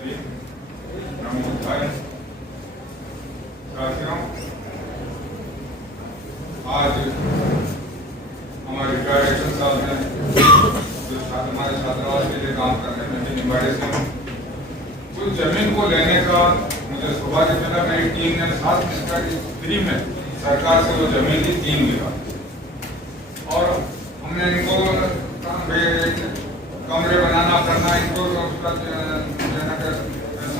आज हमारे रिटायर्ड साहब ने जो हमारे छात्रावास के लिए काम कर रहे हैं, मैं निम्बाड़े से हूँ। उस जमीन को लेने का मुझे सौभाग्य मिला। मेरी टीम ने 7 बीघा फ्री में सरकार से वो जमीन ली, 3 बीघा, और हमने इनको कमरे बनाना करना, इनको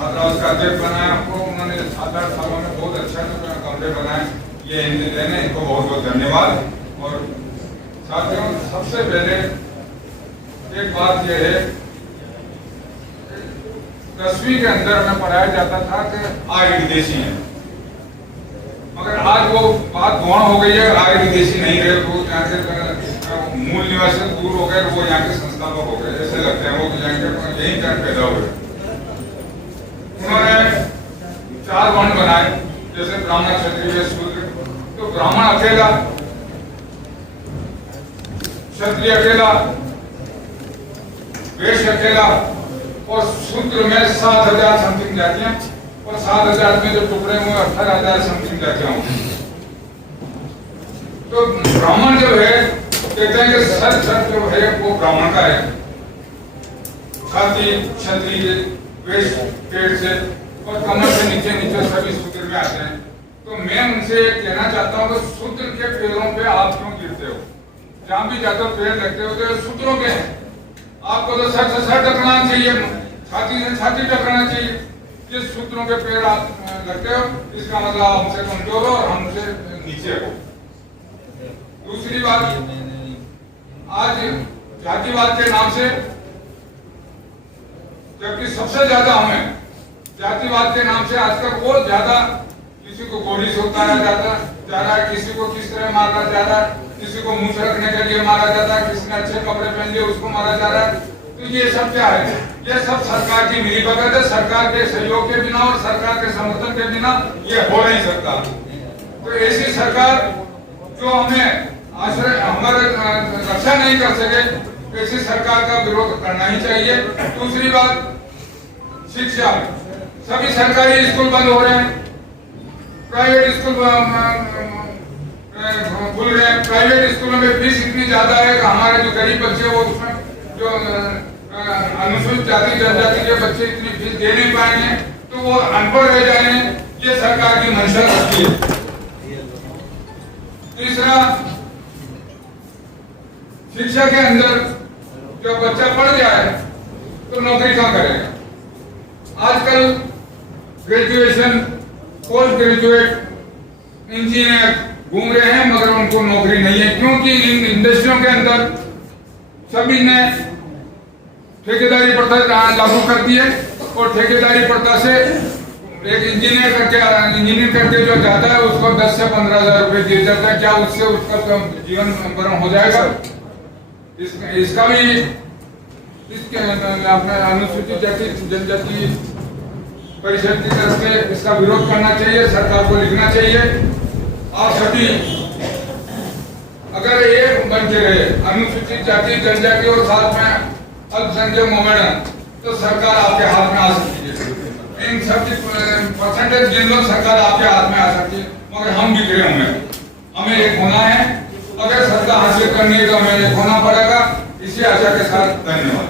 छात्रावास का अध्यक्ष बनाया। हमको उन्होंने 7-8 सालों में बहुत अच्छा कमरे बनाए। ये देने इनको बहुत बहुत धन्यवाद। और साथियों, सबसे पहले एक बात यह है, 10वीं के अंदर हमें पढ़ाया जाता था कि आर्य विदेशी है, मगर आज वो बात गौण हो गई है। आर्य विदेशी नहीं रहे, वो यहाँ के मूल निवासी दूर हो गए, वो यहाँ के संस्थापक हो गए, ऐसे लगते हैं। वो यहाँ के यहीं पर पैदा हुए। उन्होंने 4 वर्ण बनाए, जैसे ब्राह्मण, क्षत्रिय, शूद्र। तो ब्राह्मण अकेला, क्षत्रिय अकेला, वैश्य अकेला, और शूद्र में 7,000 समथिंग जातियां, और 7,000 में जो टुकड़े हुए 18,000 समथिंग जातियां होंगी। तो ब्राह्मण जो है, कहते हैं कि सर जो है वो ब्राह्मण का है। छाती क्षत्रिय, वैश्य पेट से, और कमर से नीचे नीचे सभी शूद्र में आते हैं। तो मैं उनसे कहना चाहता हूँ कि शूद्र के पैरों पे आप क्यों गिरते हो? जहां भी जाते हो पैर लगते हो तो शूद्रों के हैं। आपको तो सर से सर टकराना चाहिए, छाती से छाती टकराना चाहिए। जिस शूद्रों के पैर आप लगते हो, इसका मतलब हमसे कमजोर हो और हमसे नीचे हो। दूसरी बात, आज जातिवाद के नाम से, जबकि सबसे ज्यादा हमें जातिवाद के नाम से आजकल बहुत ज्यादा किसी को गोली से उतारा जा रहा है, किसी को किस तरह मारा जा रहा है, किसी को मुंह रखने के लिए मारा जाता है, किसी ने अच्छे कपड़े पहन लिए उसको मारा जा रहा है। तो ये सब क्या है? ये सब सरकार की मिलीभगत है। सरकार के सहयोग के बिना और सरकार के समर्थन के बिना ये हो नहीं सकता। तो ऐसी सरकार जो हमें आश्रय, हमारे रक्षा नहीं कर सके, ऐसी सरकार का विरोध करना ही चाहिए। दूसरी बात, शिक्षा। सभी सरकारी स्कूल बंद हो रहे हैं, प्राइवेट स्कूल खुल रहे हैं। प्राइवेट स्कूलों में फीस इतनी ज्यादा है कि हमारे जो गरीब बच्चे, वो उसमें जो अनुसूचित जाति जनजाति के बच्चे इतनी फीस दे नहीं पाएंगे, तो वो अनपढ़ रह जाएंगे। ये सरकार की मंशा रखती है। तीसरा, शिक्षा के अंदर जब बच्चा पढ़ जाए तो नौकरी कहाँ करेगा? आजकल ग्रेजुएशन, पोस्ट ग्रेजुएट, इंजीनियर घूम रहे हैं, मगर उनको नौकरी नहीं है। क्योंकि इन इंडस्ट्रियों के अंदर सभी ने ठेकेदारी प्रथा लागू कर दी है, और ठेकेदारी प्रथा से एक इंजीनियर करके जो जाता है उसको 10 से 15,000 रुपए दिए जाते हैं। क्या उससे उसका जीवन भरण हो जाएगा? इसका भी अपने अनुसूचित जाति जनजाति परिषद की तरफ से इसका विरोध करना चाहिए, सरकार को लिखना चाहिए। आप सभी अगर एक बन के रहे, अनुसूचित जाति जनजाति और साथ में अल्पसंख्यक मोमेडन, तो सरकार आपके हाथ में आ सकती है। इन सब परसेंटेज गिन लो, सरकार आपके हाथ में आ सकती है। मगर हम बिखरे हुए हैं, हमें एक होना है। अगर सत्ता हासिल करनी है तो हमें एक होना पड़ेगा। इसी आशा के साथ धन्यवाद।